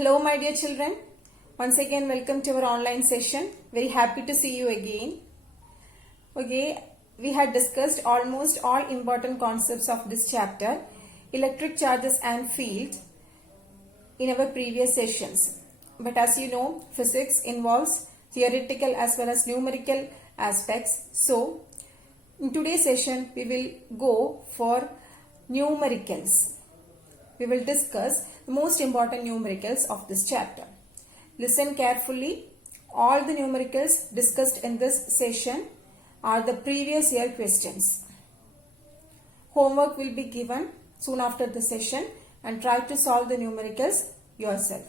Hello my dear children, once again welcome to our online session. Very happy to see you again. Okay, we had discussed almost all important concepts of this chapter, electric charges and fields, in our previous sessions. But as you know, physics involves theoretical as well as numerical aspects. So, in today's session, we will go for numericals. We will discuss the most important numericals of this chapter. Listen carefully. All the numericals discussed in this session are the previous year questions. Homework will be given soon after the session and try to solve the numericals yourself.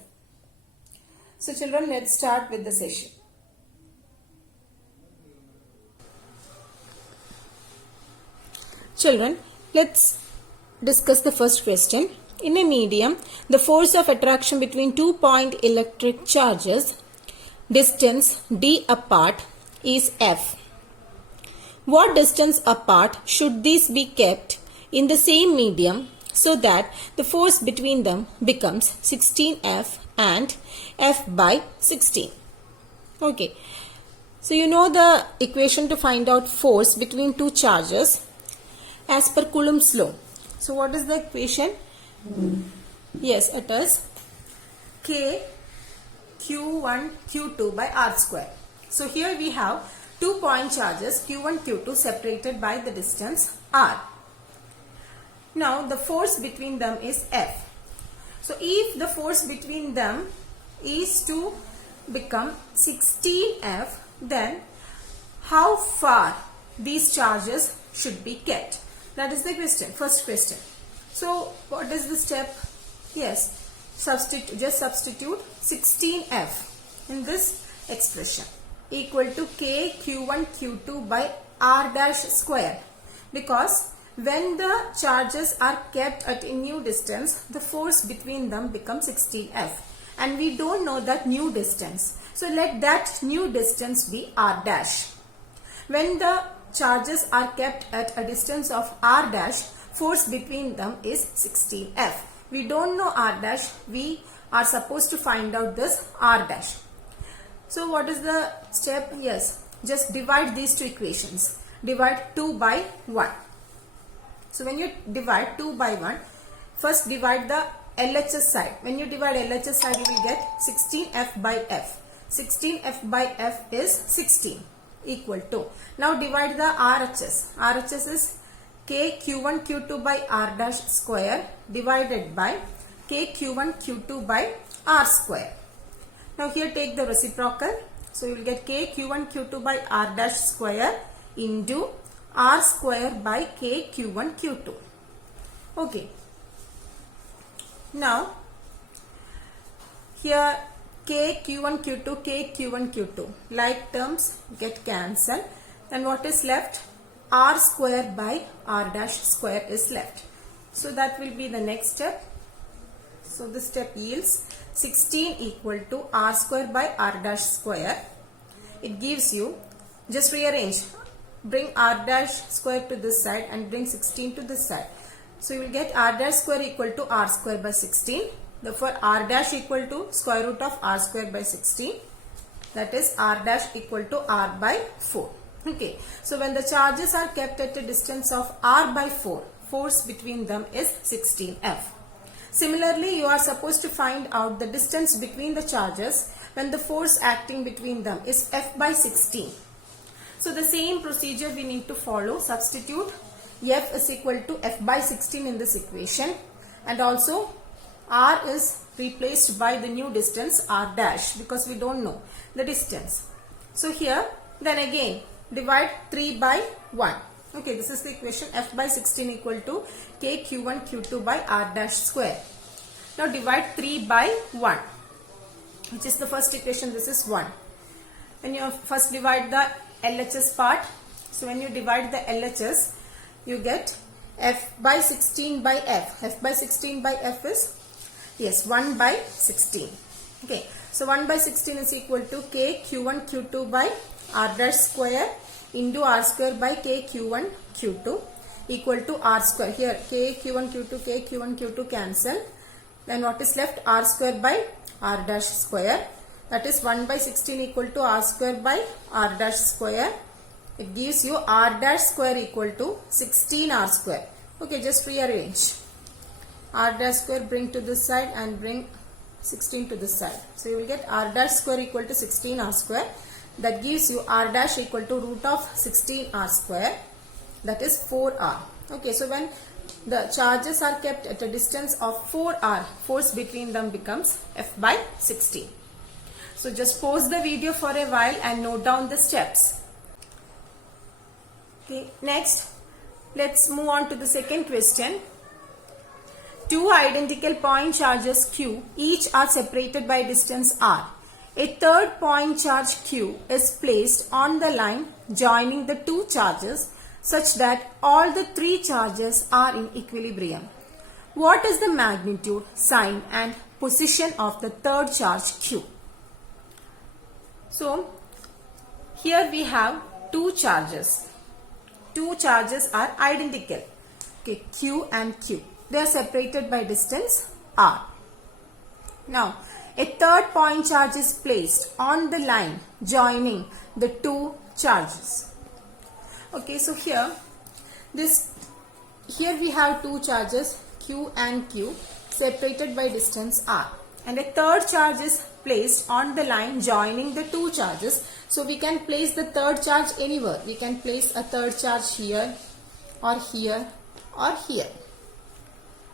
So children, let's start with the session. Children, let's discuss the first question. In a medium, the force of attraction between 2-point electric charges, distance d apart, is F. What distance apart should these be kept in the same medium so that the force between them becomes 16F and F by 16? Okay. So you know the equation to find out force between two charges as per Coulomb's law. So what is the equation? Yes, it is K Q1 Q2 by R square. So here we have 2-point charges Q1 Q2 separated by the distance R. Now the force between them is F. So if the force between them is to become 16F, then how far these charges should be kept? That is the question, first question. So what is the step? Yes, just substitute 16F in this expression equal to K Q1 Q2 by R dash square, because when the charges are kept at a new distance, the force between them becomes 16F, and we don't know that new distance. So let that new distance be R dash. When the charges are kept at a distance of R dash, force between them is 16F. We don't know R dash. We are supposed to find out this R dash. So what is the step? Yes, just divide these two equations. Divide 2 by 1. So when you divide 2 by 1, first divide the LHS side. When you divide LHS side, you will get 16F by F. 16F by F is 16 equal to. Now divide the RHS. RHS is K Q1 Q2 by R dash square divided by K Q1 Q2 by R square. Now here take the reciprocal. So you will get K Q1 Q2 by R dash square into R square by K Q1 Q2. Okay. Now here K Q1 Q2, K Q1 Q2. Like terms get cancelled. And what is left? R square by R dash square is left. So that will be the next step. So this step yields 16 equal to R square by R dash square. It gives you, just rearrange, bring R dash square to this side and bring 16 to this side. So you will get R dash square equal to R square by 16. Therefore R dash equal to square root of R square by 16. That is R dash equal to R by 4. Okay, so when the charges are kept at a distance of R by 4, force between them is 16F. Similarly, you are supposed to find out the distance between the charges when the force acting between them is F by 16. So the same procedure we need to follow. Substitute F is equal to F by 16 in this equation, and also R is replaced by the new distance R dash, because we don't know the distance. So here, then again, divide 3 by 1. Okay, this is the equation. F by 16 equal to K Q1 Q2 by R dash square. Now divide 3 by 1, which is the first equation. This is 1. When you first divide the LHS part, so when you divide the LHS, you get F by 16 by F. F by 16 by F is, yes, 1 by 16. Okay, so 1 by 16 is equal to K Q1 Q2 by R dash square into R square by K Q1 Q2 equal to R square. Here K Q1 Q2 cancel. Then what is left? R square by r dash square. That is 1 by 16 equal to r square by r dash square. It gives you r dash square equal to 16 r square. Okay, just rearrange. R dash square bring to this side and bring 16 to this side. So you will get r dash square equal to 16 r square. That gives you r dash equal to root of 16 r square. That is 4r. Okay, so when the charges are kept at a distance of 4r, force between them becomes F by 16. So just pause the video for a while and note down the steps. Okay, next let's move on to the second question. Two identical point charges Q each are separated by distance r. A third point charge Q is placed on the line joining the two charges such that all the three charges are in equilibrium. What is the magnitude, sign and position of the third charge Q? So here we have two charges. Two charges are identical. Okay, Q and Q. They are separated by distance r. Now, a third point charge is placed on the line joining the two charges. Okay, so here we have two charges Q and Q separated by distance r, and a third charge is placed on the line joining the two charges. So we can place the third charge anywhere. We can place a third charge here or here or here.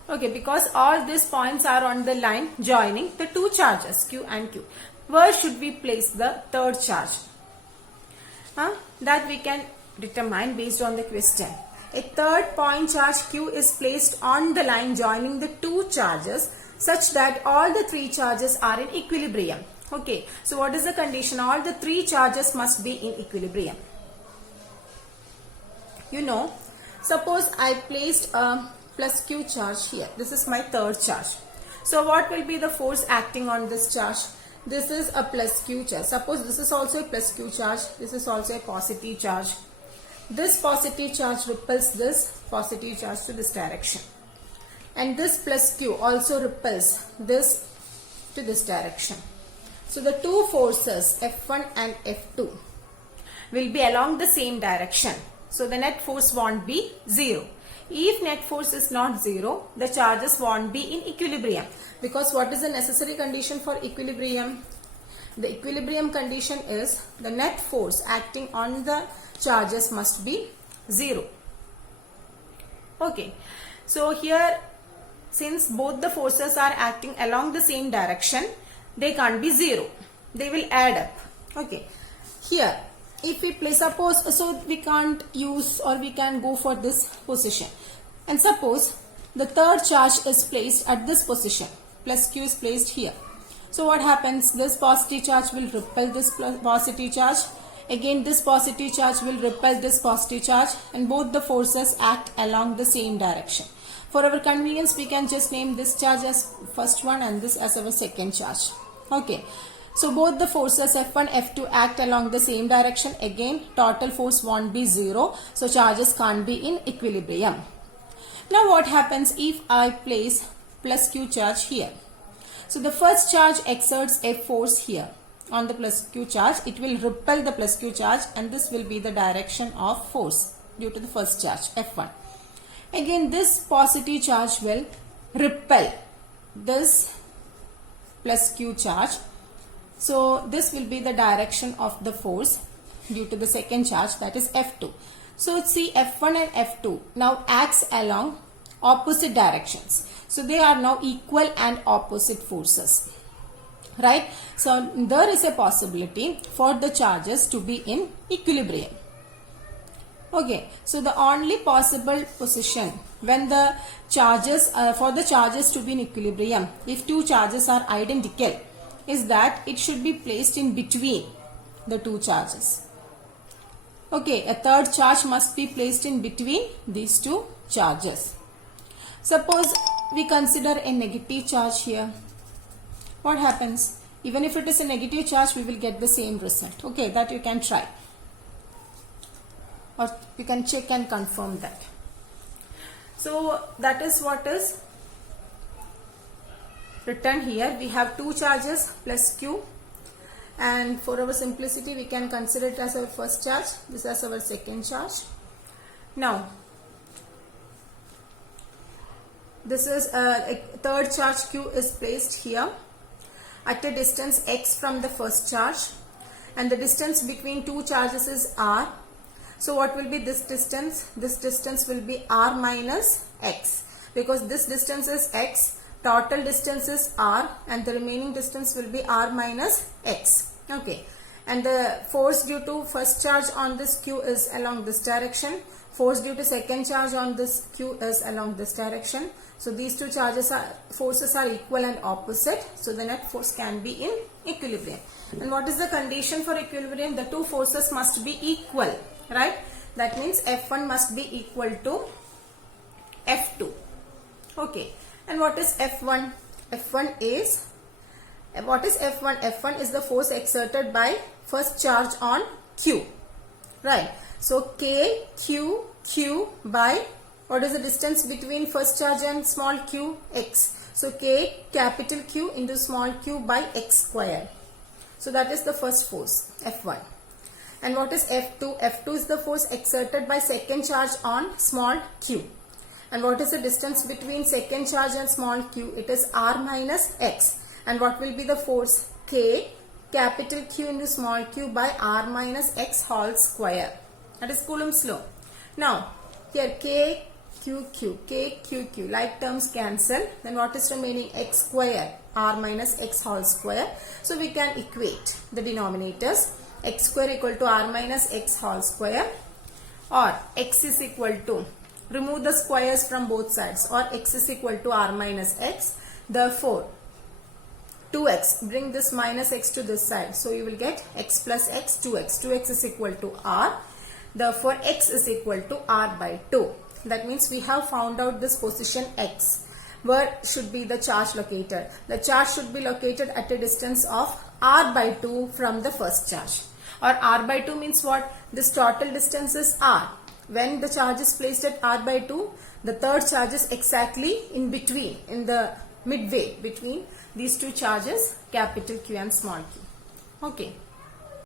Okay, because all these points are on the line joining the two charges Q and Q. Where should we place the third charge? That we can determine based on the question. A third point charge Q is placed on the line joining the two charges such that all the three charges are in equilibrium. Okay, so what is the condition? All the three charges must be in equilibrium. You know, suppose I placed a plus Q charge here. This is my third charge. So what will be the force acting on this charge? This is a plus Q charge. Suppose this is also a plus Q charge. This is also a positive charge. This positive charge repels this positive charge to this direction. And this plus Q also repels this to this direction. So the two forces F1 and F2 will be along the same direction. So the net force won't be 0. If net force is not 0, the charges won't be in equilibrium. Because what is the necessary condition for equilibrium? The equilibrium condition is the net force acting on the charges must be 0. Okay. So here, since both the forces are acting along the same direction, they can't be 0. They will add up. Okay. Here, if we place, suppose, so we can't use or we can go for this position. And suppose the third charge is placed at this position. Plus Q is placed here. So what happens? This positive charge will repel this positive charge. Again, this positive charge will repel this positive charge. And both the forces act along the same direction. For our convenience, we can just name this charge as first one and this as our second charge. Okay. So both the forces F1, F2 act along the same direction. Again, total force won't be 0. So charges can't be in equilibrium. Now what happens if I place plus Q charge here? So the first charge exerts a force here on the plus Q charge. It will repel the plus Q charge and this will be the direction of force due to the first charge F1. Again, this positive charge will repel this plus Q charge. So this will be the direction of the force due to the second charge, that is F2. So see, F1 and F2 now acts along opposite directions. So they are now equal and opposite forces. Right? So there is a possibility for the charges to be in equilibrium. Okay, so the only possible position when the charges, for the charges to be in equilibrium, if two charges are identical, is that it should be placed in between the two charges. Okay, a third charge must be placed in between these two charges. Suppose we consider a negative charge here. What happens? Even if it is a negative charge, we will get the same result. Okay, that you can try. Or you can check and confirm that. So that is what is written here. We have 2 charges plus q, and for our simplicity we can consider it as our first charge, this as our second charge. Now this is a third charge q is placed here at a distance x from the first charge, and the distance between two charges is r. So what will be this distance? This distance will be r minus x, because this distance is x, total distance is r, and the remaining distance will be r minus x. Okay, and the force due to first charge on this q is along this direction, force due to second charge on this q is along this direction. So these two forces are equal and opposite, so the net force can be in equilibrium. And what is the condition for equilibrium? The two forces must be equal, right? That means F1 must be equal to F2. Okay, and what is F1? F1 is, what is F1? F1 is the force exerted by first charge on Q, right? So K, Q, Q by, what is the distance between first charge and small q? X. So K capital Q into small q by x square. So that is the first force, F1. And what is F2? F2 is the force exerted by second charge on small q. And what is the distance between second charge and small q? It is r minus x. And what will be the force? K capital Q into small q by r minus x whole square. That is Coulomb's law. Now here K Q Q, K Q Q, like terms cancel. Then what is remaining? X square, r minus x whole square. So we can equate the denominators. X square equal to r minus x whole square, or x is equal to, remove the squares from both sides, or x is equal to r minus x. Therefore 2x, bring this minus x to this side, so you will get x plus x, 2x. 2x is equal to r. Therefore x is equal to r by 2. That means we have found out this position x. Where should be the charge located? The charge should be located at a distance of r by 2 from the first charge. Or r by 2 means what? This total distance is r. When the charge is placed at r by 2, the third charge is exactly in between, in the midway between these two charges, capital Q and small q. Okay.